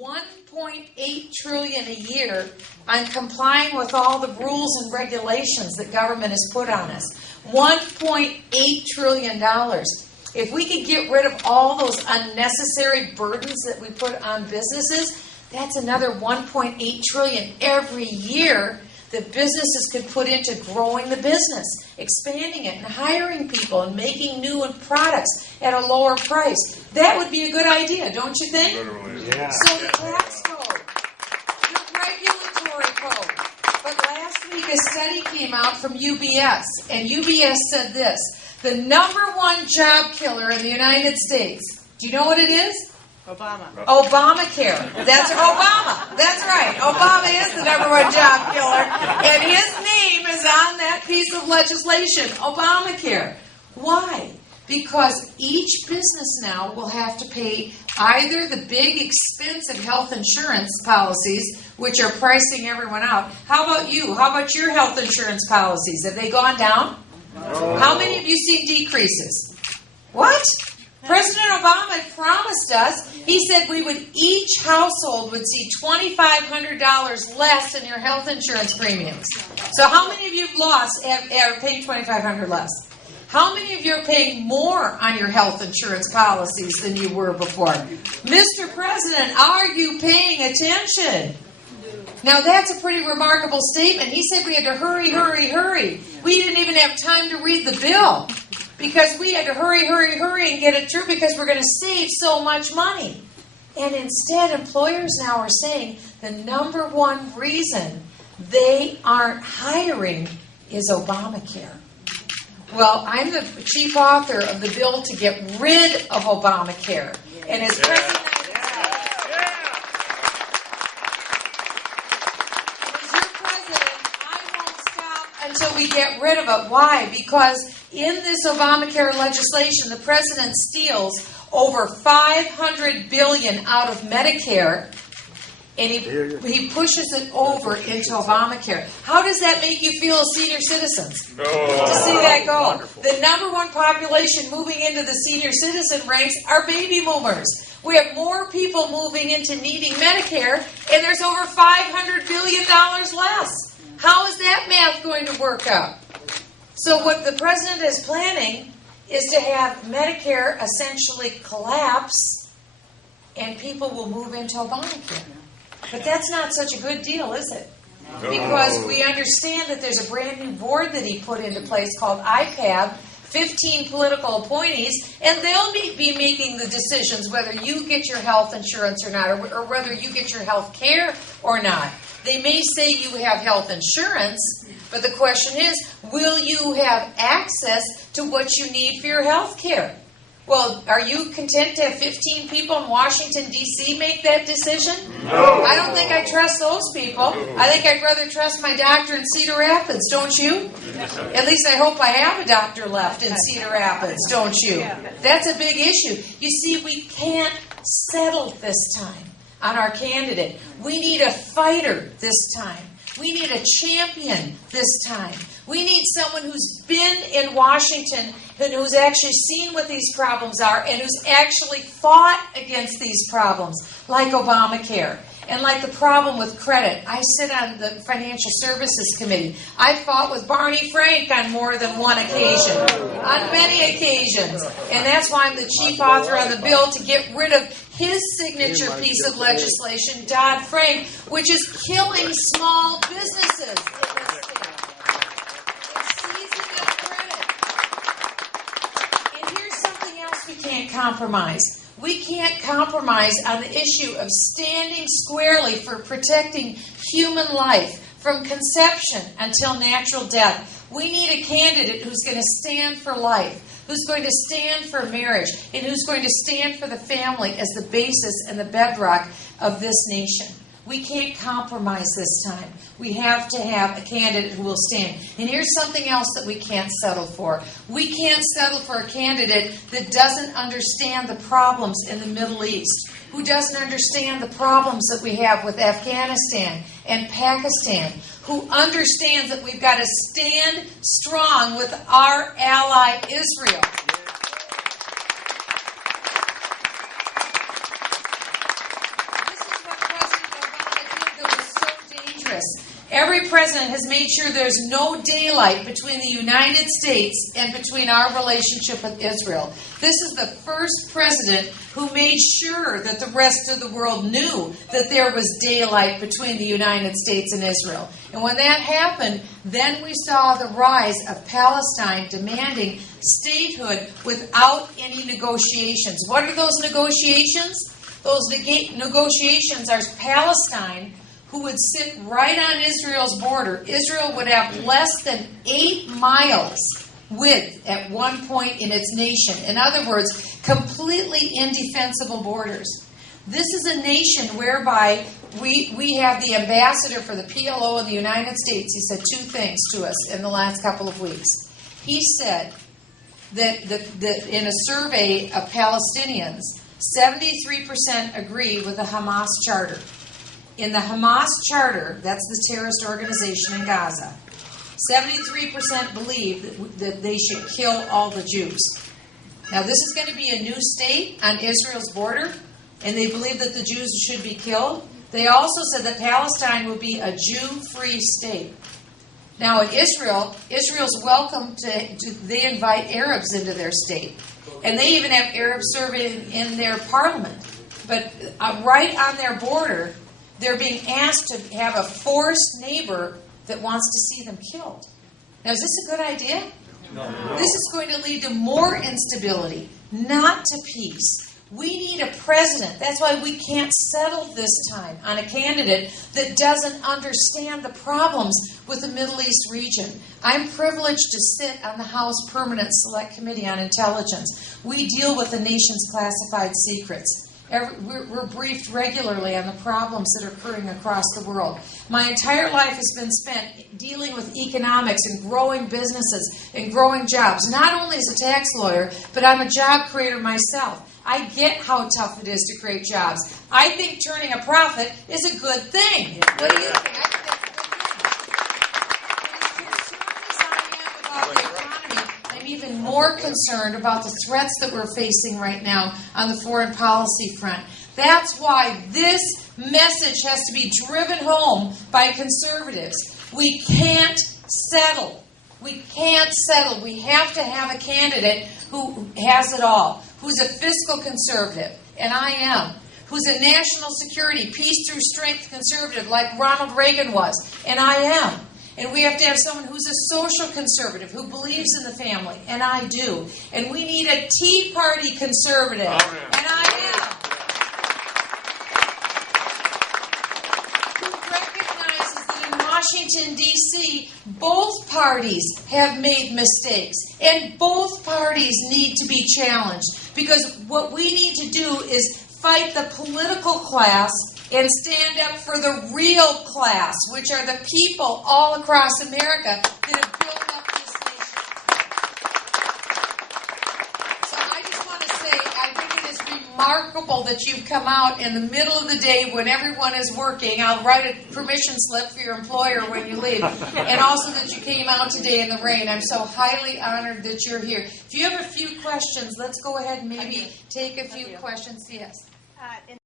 $1.8 trillion a year on complying with all the rules and regulations that government has put on us. $1.8 trillion. If we could get rid of all those unnecessary burdens that we put on businesses, that's another $1.8 trillion every year that businesses could put into growing the business, expanding it, and hiring people, and making new products at a lower price. That would be a good idea, don't you think? Yeah. So the tax code, the regulatory code. But last week a study came out from UBS, and UBS said this: the number one job killer in the United States, do you know what it is? Obamacare. That's Obama. That's right. Obama is the number one job killer, and his name is on that piece of legislation, Obamacare. Why? Because each business now will have to pay either the big expensive health insurance policies, which are pricing everyone out. How about you? How about your health insurance policies? Have they gone down? No. How many of you seen decreases? What? President Obama promised us, he said each household would see $2,500 less in your health insurance premiums. So how many of you are paying $2,500 less? How many of you are paying more on your health insurance policies than you were before? Mr. President, are you paying attention? Now that's a pretty remarkable statement. He said we had to hurry, hurry, hurry. We didn't even have time to read the bill, because we had to hurry, hurry, hurry and get it through because we're going to save so much money. And instead, employers now are saying the number one reason they aren't hiring is Obamacare. Well, I'm the chief author of the bill to get rid of Obamacare. And as president, until we get rid of it. Why? Because in this Obamacare legislation, the president steals over $500 billion out of Medicare, and he pushes it over into Obamacare. How does that make you feel as senior citizens? To see that go. Wonderful. The number one population moving into the senior citizen ranks are baby boomers. We have more people moving into needing Medicare, and there's over $500 billion less. How is that math going to work out? So what the president is planning is to have Medicare essentially collapse, and people will move into Obamacare. But that's not such a good deal, is it? No. Because we understand that there's a brand new board that he put into place called IPAB, 15 political appointees, and they'll be making the decisions whether you get your health insurance or not, or whether you get your health care or not. They may say you have health insurance, but the question is, will you have access to what you need for your health care? Well, are you content to have 15 people in Washington, D.C. make that decision? No. I don't think I trust those people. I think I'd rather trust my doctor in Cedar Rapids, don't you? At least I hope I have a doctor left in Cedar Rapids, don't you? That's a big issue. You see, we can't settle this time on our candidate. We need a fighter this time. We need a champion this time. We need someone who's been in Washington and who's actually seen what these problems are and who's actually fought against these problems, like Obamacare and like the problem with credit. I sit on the Financial Services Committee. I fought with Barney Frank on more than one occasion, on many occasions. And that's why I'm the chief author on the bill to get rid of his signature piece of legislation, Dodd-Frank, which is killing small businesses in this state. It's seizing up credit. And here's something else we can't compromise. We can't compromise on the issue of standing squarely for protecting human life from conception until natural death. We need a candidate who's going to stand for life, who's going to stand for marriage, and who's going to stand for the family as the basis and the bedrock of this nation. We can't compromise this time. We have to have a candidate who will stand. And here's something else that we can't settle for. We can't settle for a candidate that doesn't understand the problems in the Middle East, who doesn't understand the problems that we have with Afghanistan and Pakistan, who understands that we've got to stand strong with our ally Israel. This is what Congress, every president has made sure there's no daylight between the United States and between our relationship with Israel. This is the first president who made sure that the rest of the world knew that there was daylight between the United States and Israel. And when that happened, then we saw the rise of Palestine demanding statehood without any negotiations. What are those negotiations? Those negotiations are Palestine, who would sit right on Israel's border. Israel would have less than 8 miles width at one point in its nation. In other words, completely indefensible borders. This is a nation whereby we have the ambassador for the PLO in the United States. He said 2 things to us in the last couple of weeks. He said that in a survey of Palestinians, 73% agree with the Hamas charter. In the Hamas charter, that's the terrorist organization in Gaza, 73% believe that they should kill all the Jews. Now, this is going to be a new state on Israel's border, and they believe that the Jews should be killed. They also said that Palestine will be a Jew-free state. Now, in Israel, Israel's welcome they invite Arabs into their state. And they even have Arabs serving in their parliament. But right on their border, they're being asked to have a forced neighbor that wants to see them killed. Now, is this a good idea? No. This is going to lead to more instability, not to peace. We need a president. That's why we can't settle this time on a candidate that doesn't understand the problems with the Middle East region. I'm privileged to sit on the House Permanent Select Committee on Intelligence. We deal with the nation's classified secrets. We're briefed regularly on the problems that are occurring across the world. My entire life has been spent dealing with economics and growing businesses and growing jobs, not only as a tax lawyer, but I'm a job creator myself. I get how tough it is to create jobs. I think turning a profit is a good thing. What do you think? I think that's a good thing. As concerned as I am about the economy, I'm even more concerned about the threats that we're facing right now on the foreign policy front. That's why this message has to be driven home by conservatives. We can't settle. We can't settle. We have to have a candidate who has it all, who's a fiscal conservative, and I am, who's a national security, peace through strength conservative like Ronald Reagan was, and I am. And we have to have someone who's a social conservative, who believes in the family, and I do. And we need a Tea Party conservative, and I am. Recognizes that in Washington, D.C., both parties have made mistakes, and both parties need to be challenged. Because what we need to do is fight the political class and stand up for the real class, which are the people all across America that have built up this nation. So I just want to say, I think it is remarkable that you've come out in the middle of the day when everyone is working. I'll write a permission slip for your employer when you leave. And also that you came out today in the rain. I'm so highly honored that you're here. If you have a few questions, let's go ahead and maybe take a few questions. Yes.